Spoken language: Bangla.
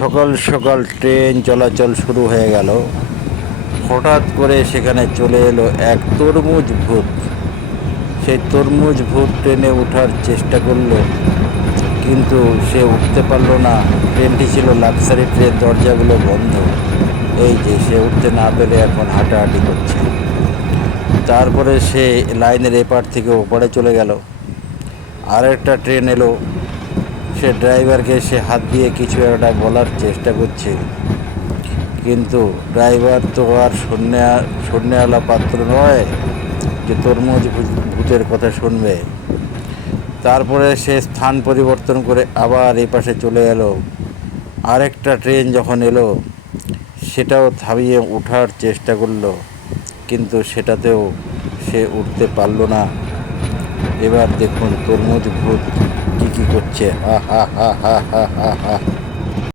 সকাল সকাল ট্রেন চলাচল শুরু হয়ে গেল। হঠাৎ করে সেখানে চলে এলো এক তরমুজ ভূত। সেই তরমুজ ভূত ট্রেনে ওঠার চেষ্টা করলো, কিন্তু সে উঠতে পারলো না। ট্রেনটি ছিল লাক্সারি ট্রেন, দরজাগুলো বন্ধ। এই যে সে উঠতে না পেরে এখন হাঁটাহাঁটি করছে। তারপরে সে লাইনের এপার থেকে ওপারে চলে গেল। আর একটা ট্রেন এলো। সে ড্রাইভারকে সে হাত দিয়ে কিছু একটা বলার চেষ্টা করছে, কিন্তু ড্রাইভার তো আর শূন্যওয়ালা পাত্র নয় যে তরমুজ ভূতের কথা শুনবে। তারপরে সে স্থান পরিবর্তন করে আবার এই পাশে চলে এলো। আরেকটা ট্রেন যখন এলো, সেটাও থামিয়ে ওঠার চেষ্টা করলো, কিন্তু সেটাতেও সে উঠতে পারলো না। এবার দেখুন তরমুজ ভূত কী করছে। হা হা হা হা হা হা হা।